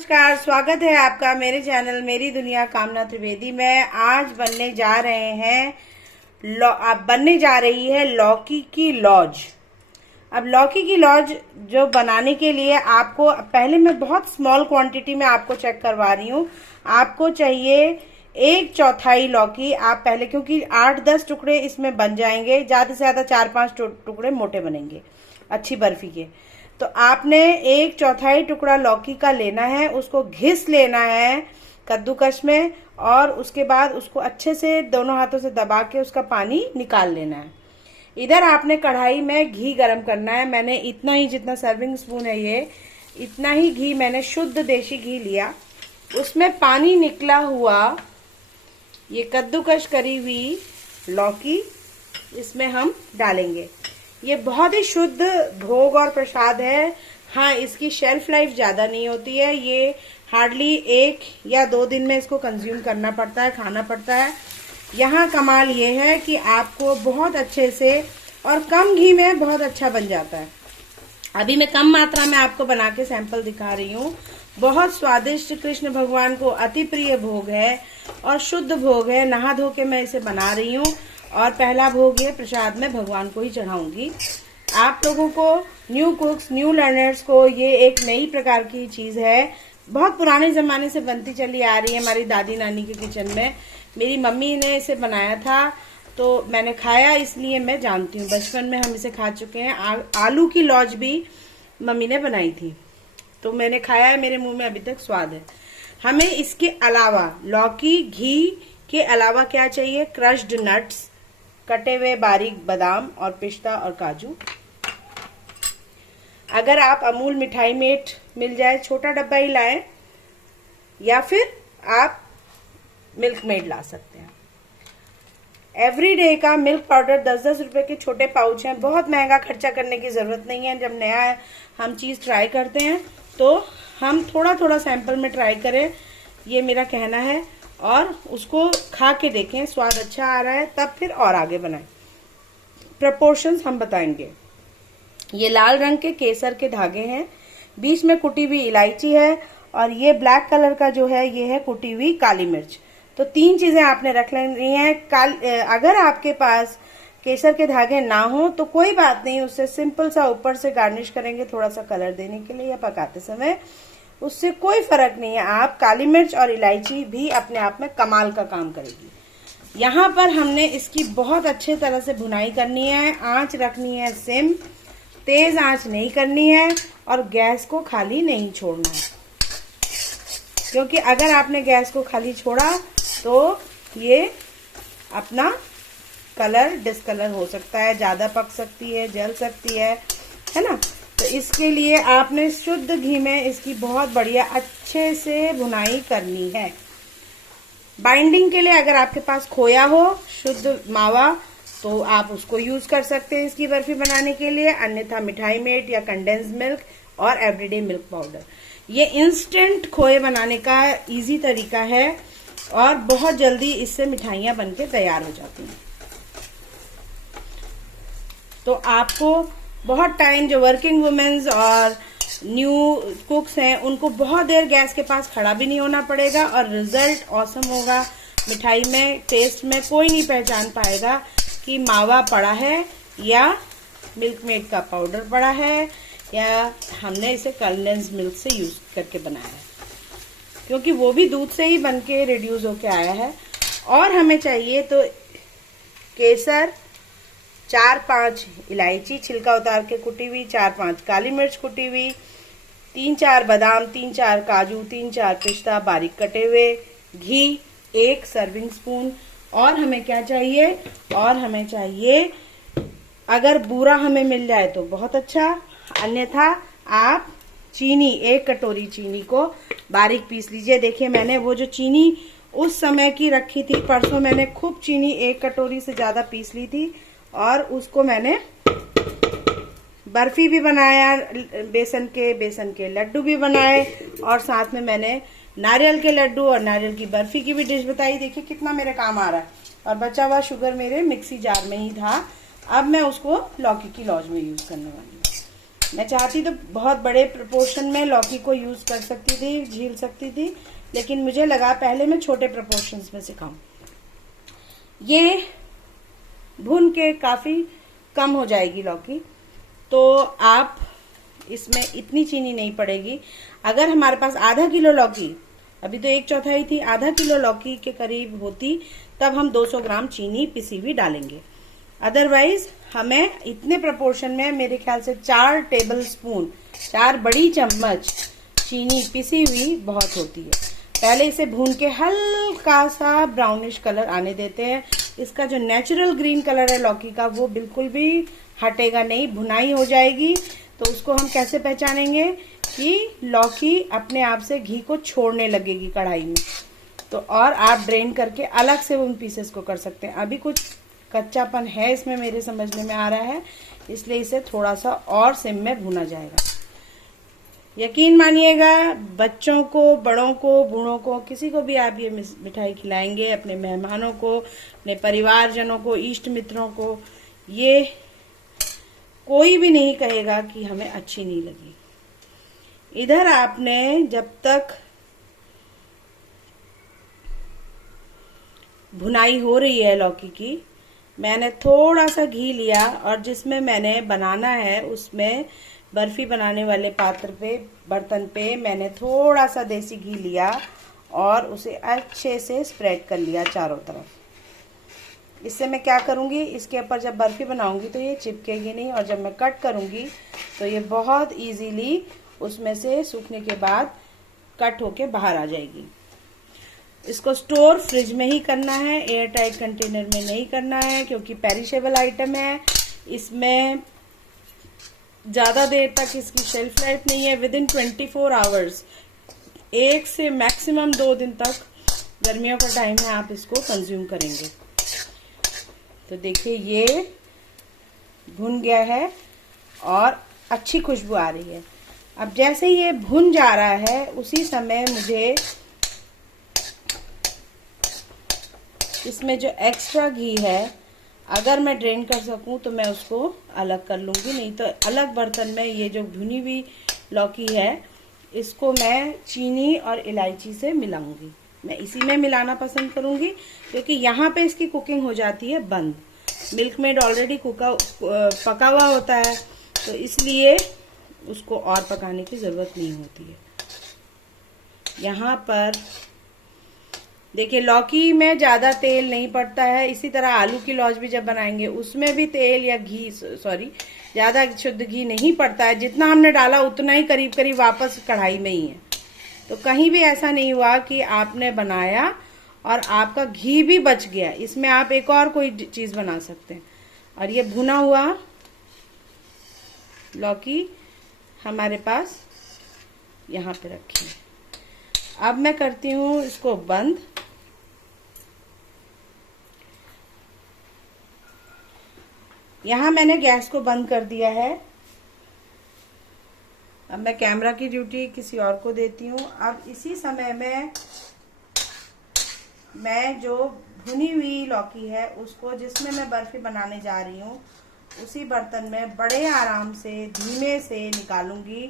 नमस्कार, स्वागत है आपका मेरे चैनल मेरी दुनिया कामना त्रिवेदी में। आज बनने जा रही है लौकी की लॉज। अब लौकी की लॉज जो बनाने के लिए आपको पहले मैं बहुत स्मॉल क्वांटिटी में आपको चेक करवा रही हूँ। आपको चाहिए 1/4 लौकी। आप पहले, क्योंकि 8-10 टुकड़े इसमें बन जाएंगे, ज्यादा से ज्यादा 4-5 टुकड़े मोटे बनेंगे अच्छी बर्फी के। तो आपने 1/4 टुकड़ा लौकी का लेना है, उसको घिस लेना है कद्दूकस में, और उसके बाद उसको अच्छे से दोनों हाथों से दबा के उसका पानी निकाल लेना है। इधर आपने कढ़ाई में घी गरम करना है। मैंने इतना ही, जितना सर्विंग स्पून है ये, इतना ही घी मैंने शुद्ध देसी घी लिया। उसमें पानी निकला हुआ ये कद्दूकस करी हुई लौकी इसमें हम डालेंगे। ये बहुत ही शुद्ध भोग और प्रसाद है। हाँ, इसकी शेल्फ लाइफ ज्यादा नहीं होती है। ये हार्डली 1 या 2 दिन में इसको कंज्यूम करना पड़ता है, खाना पड़ता है। यहाँ कमाल ये है कि आपको बहुत अच्छे से और कम घी में बहुत अच्छा बन जाता है। अभी मैं कम मात्रा में आपको बना के सैंपल दिखा रही हूँ। बहुत स्वादिष्ट, कृष्ण भगवान को अति प्रिय भोग है और शुद्ध भोग है। नहा धो के मैं इसे बना रही हूँ और पहला भोग ये प्रसाद में भगवान को ही चढ़ाऊंगी। आप लोगों को, न्यू कुक्स, न्यू लर्नर्स को, ये एक नई प्रकार की चीज है। बहुत पुराने जमाने से बनती चली आ रही है हमारी दादी नानी के किचन में। मेरी मम्मी ने इसे बनाया था तो मैंने खाया, इसलिए मैं जानती हूँ। बचपन में हम इसे खा चुके हैं। आलू की लॉज भी मम्मी ने बनाई थी तो मैंने खाया है, मेरे मुंह में अभी तक स्वाद है। हमें इसके अलावा लौकी, घी के अलावा क्या चाहिए? क्रश्ड नट्स, कटे हुए बारीक बादाम और पिस्ता और काजू। अगर आप अमूल मिठाई मेट मिल जाए, छोटा डब्बा ही लाएं, या फिर आप मिल्क मेड ला सकते हैं। एवरीडे का मिल्क पाउडर 10-10 रुपए के छोटे पाउच हैं। बहुत महंगा खर्चा करने की जरूरत नहीं है। जब नया हम चीज ट्राई करते हैं तो हम थोड़ा थोड़ा सैंपल में ट्राई करें, ये मेरा कहना है। और उसको खा के देखें, स्वाद अच्छा आ रहा है तब फिर और आगे बनाएं। प्रपोर्शंस हम बताएंगे। ये लाल रंग के केसर के धागे हैं, बीच में कुटी हुई इलायची है, और ये ब्लैक कलर का जो है ये है कुटी हुई काली मिर्च। तो 3 चीजें आपने रख लेनी है। अगर आपके पास केसर के धागे ना हो तो कोई बात नहीं, उससे सिंपल सा ऊपर से गार्निश करेंगे थोड़ा सा कलर देने के लिए या पकाते समय, उससे कोई फर्क नहीं है। आप काली मिर्च और इलायची भी अपने आप में कमाल का काम करेगी। यहाँ पर हमने इसकी बहुत अच्छे तरह से भुनाई करनी है। आंच रखनी है सिम, तेज आंच नहीं करनी है, और गैस को खाली नहीं छोड़ना है, क्योंकि अगर आपने गैस को खाली छोड़ा तो ये अपना कलर डिस्कलर हो सकता है, ज्यादा पक सकती है, जल सकती है ना। तो इसके लिए आपने शुद्ध घी में इसकी बहुत बढ़िया अच्छे से भुनाई करनी है। बाइंडिंग के लिए अगर आपके पास खोया हो, शुद्ध मावा, तो आप उसको यूज कर सकते हैं इसकी बर्फी बनाने के लिए। अन्यथा मिठाई मेट या कंडेंस मिल्क और एवरीडे मिल्क पाउडर, ये इंस्टेंट खोए बनाने का इजी तरीका है और बहुत जल्दी इससे मिठाइयां बनके तैयार हो जाती हैं। तो आपको बहुत टाइम, जो वर्किंग वुमेन्स और न्यू कुक्स हैं, उनको बहुत देर गैस के पास खड़ा भी नहीं होना पड़ेगा और रिजल्ट ऑसम होगा। मिठाई में, टेस्ट में कोई नहीं पहचान पाएगा कि मावा पड़ा है या मिल्क मेड का पाउडर पड़ा है या हमने इसे कंडेंस मिल्क से यूज करके बनाया है, क्योंकि वो भी दूध से ही बन के रिड्यूस होके आया है। और हमें चाहिए तो केसर, 4-5 इलायची छिलका उतार के कुटी हुई, 4-5 काली मिर्च कुटी हुई, 3-4 बादाम, 3-4 काजू, 3-4 पिस्ता बारीक कटे हुए, घी 1 सर्विंग स्पून। और हमें क्या चाहिए? और हमें चाहिए, अगर बूरा हमें मिल जाए तो बहुत अच्छा, अन्यथा आप चीनी, 1 कटोरी चीनी को बारीक पीस लीजिए। देखिए, मैंने वो जो चीनी उस समय की रखी थी, परसों मैंने खूब चीनी 1 कटोरी से ज्यादा पीस ली थी और उसको मैंने बर्फी भी बनाया, बेसन के लड्डू भी बनाए, और साथ में मैंने नारियल के लड्डू और नारियल की बर्फी की भी डिश बताई। देखिए कितना मेरे काम आ रहा है। और बचा हुआ शुगर मेरे मिक्सी जार में ही था, अब मैं उसको लौकी की लॉज में यूज करने वाली हूँ। मैं चाहती तो बहुत बड़े प्रोपोर्शन में लौकी को यूज कर सकती थी, झील सकती थी, लेकिन मुझे लगा पहले मैं छोटे प्रोपोर्शंस में सिखाऊं। ये भून के काफी कम हो जाएगी लौकी, तो आप इसमें इतनी चीनी नहीं पड़ेगी। अगर हमारे पास आधा किलो लौकी, अभी तो 1/4 थी, आधा किलो लौकी के करीब होती तब हम 200 ग्राम चीनी पिसी हुई डालेंगे। अदरवाइज हमें इतने प्रोपोर्शन में मेरे ख्याल से 4 टेबल स्पून, 4 बड़ी चम्मच चीनी पिसी हुई बहुत होती है। पहले इसे भून के हल्का सा ब्राउनिश कलर आने देते हैं। इसका जो नेचुरल ग्रीन कलर है लौकी का वो बिल्कुल भी हटेगा नहीं, भुनाई हो जाएगी। तो उसको हम कैसे पहचानेंगे कि लौकी अपने आप से घी को छोड़ने लगेगी कढ़ाई में, तो और आप ड्रेन करके अलग से उन पीसेस को कर सकते हैं। अभी कुछ कच्चापन है इसमें, मेरे समझने में आ रहा है, इसलिए इसे थोड़ा सा और सिम में भुना जाएगा। यकीन मानिएगा, बच्चों को, बड़ों को, बूढ़ों को, किसी को भी आप ये मिठाई खिलाएंगे, अपने मेहमानों को, अपने परिवारजनों को, इष्ट मित्रों को, ये कोई भी नहीं कहेगा कि हमें अच्छी नहीं लगी। इधर आपने जब तक भुनाई हो रही है लौकी की, मैंने थोड़ा सा घी लिया और जिसमें मैंने बनाना है उसमें बर्फी बनाने वाले पात्र पे, बर्तन पे मैंने थोड़ा सा देसी घी लिया और उसे अच्छे से स्प्रेड कर लिया चारों तरफ। इससे मैं क्या करूँगी, इसके ऊपर जब बर्फी बनाऊंगी तो ये चिपकेगी नहीं, और जब मैं कट करूँगी तो ये बहुत इजीली उसमें से सूखने के बाद कट होके बाहर आ जाएगी। इसको स्टोर फ्रिज में ही करना है, एयर टाइट कंटेनर में नहीं करना है, क्योंकि पेरिशेबल आइटम है। इसमें ज़्यादा देर तक इसकी शेल्फ लाइफ नहीं है। विद इन 24 आवर्स, 1 से मैक्सिमम 2 दिन तक, गर्मियों का टाइम है, आप इसको कंज्यूम करेंगे। तो देखिए ये भुन गया है और अच्छी खुशबू आ रही है। अब जैसे ये भुन जा रहा है उसी समय मुझे इसमें जो एक्स्ट्रा घी है, अगर मैं ड्रेन कर सकूं तो मैं उसको अलग कर लूंगी, नहीं तो अलग बर्तन में ये जो भुनी हुई लौकी है इसको मैं चीनी और इलायची से मिलाऊंगी। मैं इसी में मिलाना पसंद करूंगी क्योंकि यहाँ पे इसकी कुकिंग हो जाती है बंद। मिल्क मेड ऑलरेडी पका हुआ होता है, तो इसलिए उसको और पकाने की जरूरत नहीं होती है। यहाँ पर देखिए लौकी में ज्यादा तेल नहीं पड़ता है। इसी तरह आलू की लौज भी जब बनाएंगे उसमें भी तेल या घी, सॉरी, ज्यादा शुद्ध घी नहीं पड़ता है। जितना हमने डाला उतना ही करीब करीब वापस कढ़ाई में ही है। तो कहीं भी ऐसा नहीं हुआ कि आपने बनाया और आपका घी भी बच गया। इसमें आप एक और कोई चीज बना सकते हैं। और ये भुना हुआ लौकी हमारे पास यहाँ पे रखी है। अब मैं करती हूँ इसको बंद। यहाँ मैंने गैस को बंद कर दिया है। अब मैं कैमरा की ड्यूटी किसी और को देती हूँ। अब इसी समय में मैं जो भुनी हुई लौकी है उसको, जिसमें मैं बर्फी बनाने जा रही हूँ, उसी बर्तन में बड़े आराम से धीमे से निकालूंगी।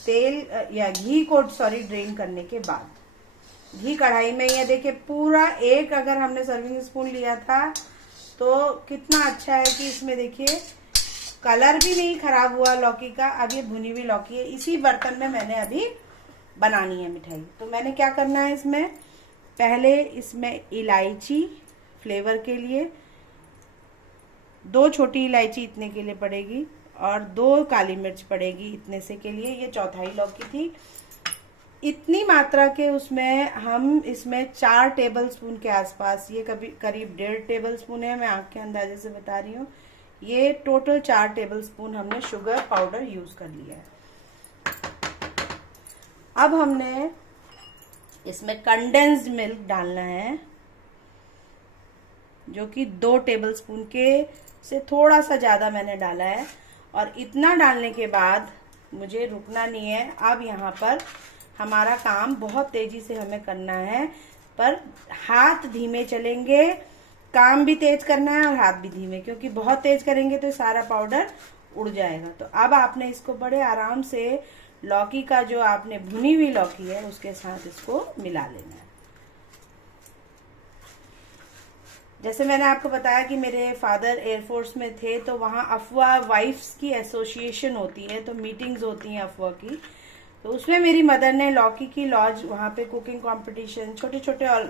तेल या घी को, सॉरी, ड्रेन करने के बाद घी कढ़ाई में, ये देखिए पूरा एक, अगर हमने सर्विंग स्पून लिया था तो कितना अच्छा है कि इसमें देखिए कलर भी नहीं खराब हुआ लौकी का। अब ये भुनी हुई लौकी है, इसी बर्तन में मैंने अभी बनानी है मिठाई। तो मैंने क्या करना है, इसमें पहले इसमें इलायची फ्लेवर के लिए, 2 छोटी इलायची इतने के लिए पड़ेगी और 2 काली मिर्च पड़ेगी इतने से के लिए। ये चौथाई लौकी थी। इतनी मात्रा के उसमें हम इसमें 4 टेबल स्पून के आसपास, ये करीब 1.5 टेबल स्पून है, मैं आँख के अंदाजे से बता रही हूँ। ये टोटल 4 टेबल स्पून हमने शुगर पाउडर यूज कर लिया है। अब हमने इसमें कंडेंस्ड मिल्क डालना है, जो कि 2 टेबल स्पून के से थोड़ा सा ज्यादा मैंने डाला है। और इतना डालने के बाद मुझे रुकना नहीं है। अब यहाँ पर हमारा काम बहुत तेजी से हमें करना है, पर हाथ धीमे चलेंगे। काम भी तेज करना है और हाथ भी धीमे, क्योंकि बहुत तेज करेंगे तो सारा पाउडर उड़ जाएगा। तो अब आपने इसको बड़े आराम से लौकी का जो आपने भुनी हुई लौकी है उसके साथ इसको मिला लेना है। जैसे मैंने आपको बताया कि मेरे फादर एयरफोर्स में थे, तो वहाँ अफवाह वाइफ्स की एसोसिएशन होती है, तो मीटिंग्स होती हैं अफवाह की। तो उसमें मेरी मदर ने लौकी की लॉज, वहाँ पे कुकिंग कंपटीशन, छोटे छोटे और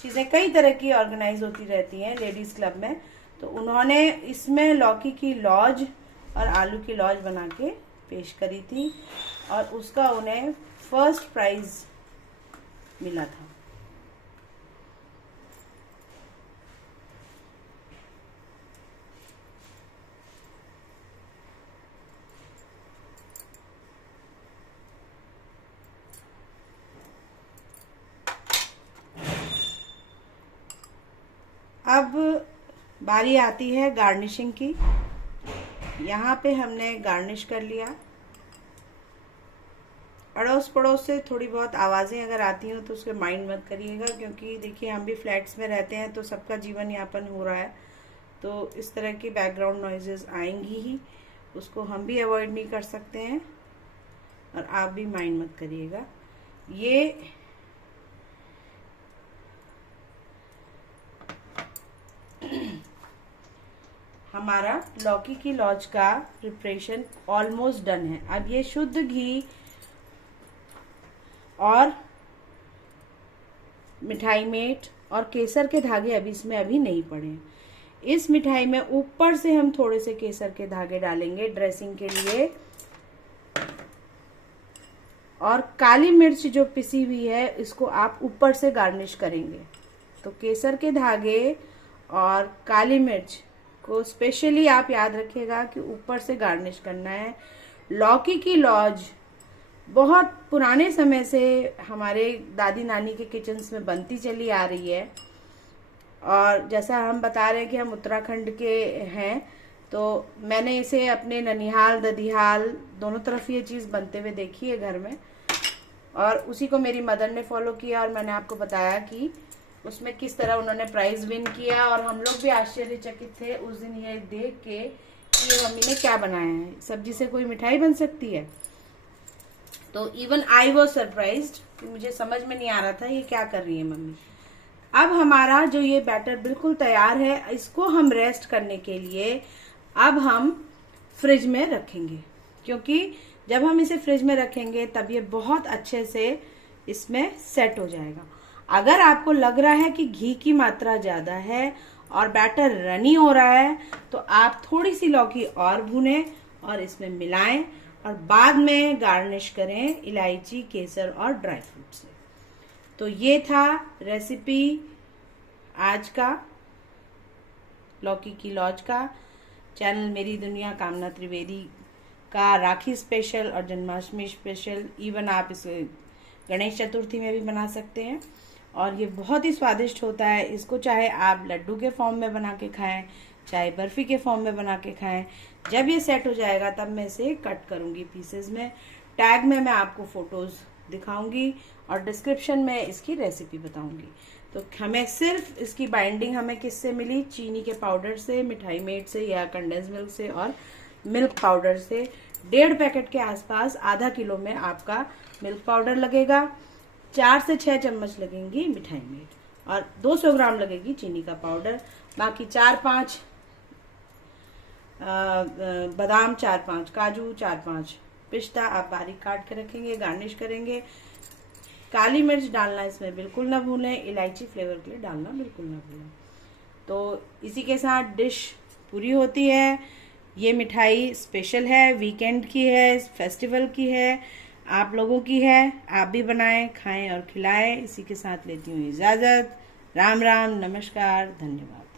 चीज़ें कई तरह की ऑर्गेनाइज होती रहती हैं लेडीज़ क्लब में। तो उन्होंने इसमें लौकी की लॉज और आलू की लॉज बना के पेश करी थी और उसका उन्हें फर्स्ट प्राइज मिला था। अब बारी आती है गार्निशिंग की। यहाँ पे हमने गार्निश कर लिया। अड़ोस पड़ोस से थोड़ी बहुत आवाज़ें अगर आती हो तो उसके माइंड मत करिएगा, क्योंकि देखिए हम भी फ्लैट्स में रहते हैं तो सबका जीवन यापन हो रहा है, तो इस तरह की बैकग्राउंड नॉइजेस आएंगी ही, उसको हम भी अवॉइड नहीं कर सकते हैं और आप भी माइंड मत करिएगा। ये हमारा लौकी की लॉज का प्रिपरेशन ऑलमोस्ट डन है। अब ये शुद्ध घी और मिठाई मेट और केसर के धागे अभी इसमें अभी नहीं पड़े हैं। इस मिठाई में ऊपर से हम थोड़े से केसर के धागे डालेंगे ड्रेसिंग के लिए, और काली मिर्च जो पिसी हुई है इसको आप ऊपर से गार्निश करेंगे। तो केसर के धागे और काली मिर्च को स्पेशली आप याद रखिएगा कि ऊपर से गार्निश करना है। लौकी की लॉज बहुत पुराने समय से हमारे दादी नानी के किचन्स में बनती चली आ रही है, और जैसा हम बता रहे हैं कि हम उत्तराखंड के हैं, तो मैंने इसे अपने ननिहाल ददिहाल दोनों तरफ ये चीज़ बनते हुए देखी है घर में, और उसी को मेरी मदर ने फॉलो किया। और मैंने आपको बताया कि उसमें किस तरह उन्होंने प्राइज विन किया, और हम लोग भी आश्चर्यचकित थे उस दिन ये देख के कि ये मम्मी ने क्या बनाया है, सब्जी से कोई मिठाई बन सकती है। तो इवन आई वॉज सरप्राइज्ड कि मुझे समझ में नहीं आ रहा था ये क्या कर रही है मम्मी। अब हमारा जो ये बैटर बिल्कुल तैयार है, इसको हम रेस्ट करने के लिए अब हम फ्रिज में रखेंगे, क्योंकि जब हम इसे फ्रिज में रखेंगे तब ये बहुत अच्छे से इसमें सेट हो जाएगा। अगर आपको लग रहा है कि घी की मात्रा ज्यादा है और बैटर रनी हो रहा है, तो आप थोड़ी सी लौकी और भूनें और इसमें मिलाएं और बाद में गार्निश करें इलायची, केसर और ड्राई फ्रूट से। तो ये था रेसिपी आज का लौकी की लॉज का। चैनल मेरी दुनिया कामना त्रिवेदी का राखी स्पेशल और जन्माष्टमी स्पेशल, इवन आप इसे गणेश चतुर्थी में भी बना सकते हैं, और ये बहुत ही स्वादिष्ट होता है। इसको चाहे आप लड्डू के फॉर्म में बना के खाएं, चाहे बर्फी के फॉर्म में बना के खाएं। जब ये सेट हो जाएगा तब मैं इसे कट करूंगी पीसेज में। टैग में मैं आपको फोटोज दिखाऊंगी और डिस्क्रिप्शन में इसकी रेसिपी बताऊंगी। तो हमें सिर्फ इसकी बाइंडिंग हमें किससे मिली, चीनी के पाउडर से, मिठाई मेट से या कंडेंस मिल्क से और मिल्क पाउडर से। 1.5 पैकेट के आसपास, आधा किलो में आपका मिल्क पाउडर लगेगा, 4 से 6 चम्मच लगेंगी मिठाई मेट और 200 ग्राम लगेगी चीनी का पाउडर। बाकी 4-5 बादाम, 4-5 काजू, 4-5 पिस्ता आप बारीक काट के रखेंगे, गार्निश करेंगे। काली मिर्च डालना इसमें बिल्कुल ना भूलें, इलायची फ्लेवर के लिए डालना बिल्कुल ना भूलें। तो इसी के साथ डिश पूरी होती है। ये मिठाई स्पेशल है, वीकेंड की है, फेस्टिवल की है, आप लोगों की है। आप भी बनाएं, खाएं और खिलाएं। इसी के साथ लेती हूँ इजाज़त। राम राम, नमस्कार, धन्यवाद।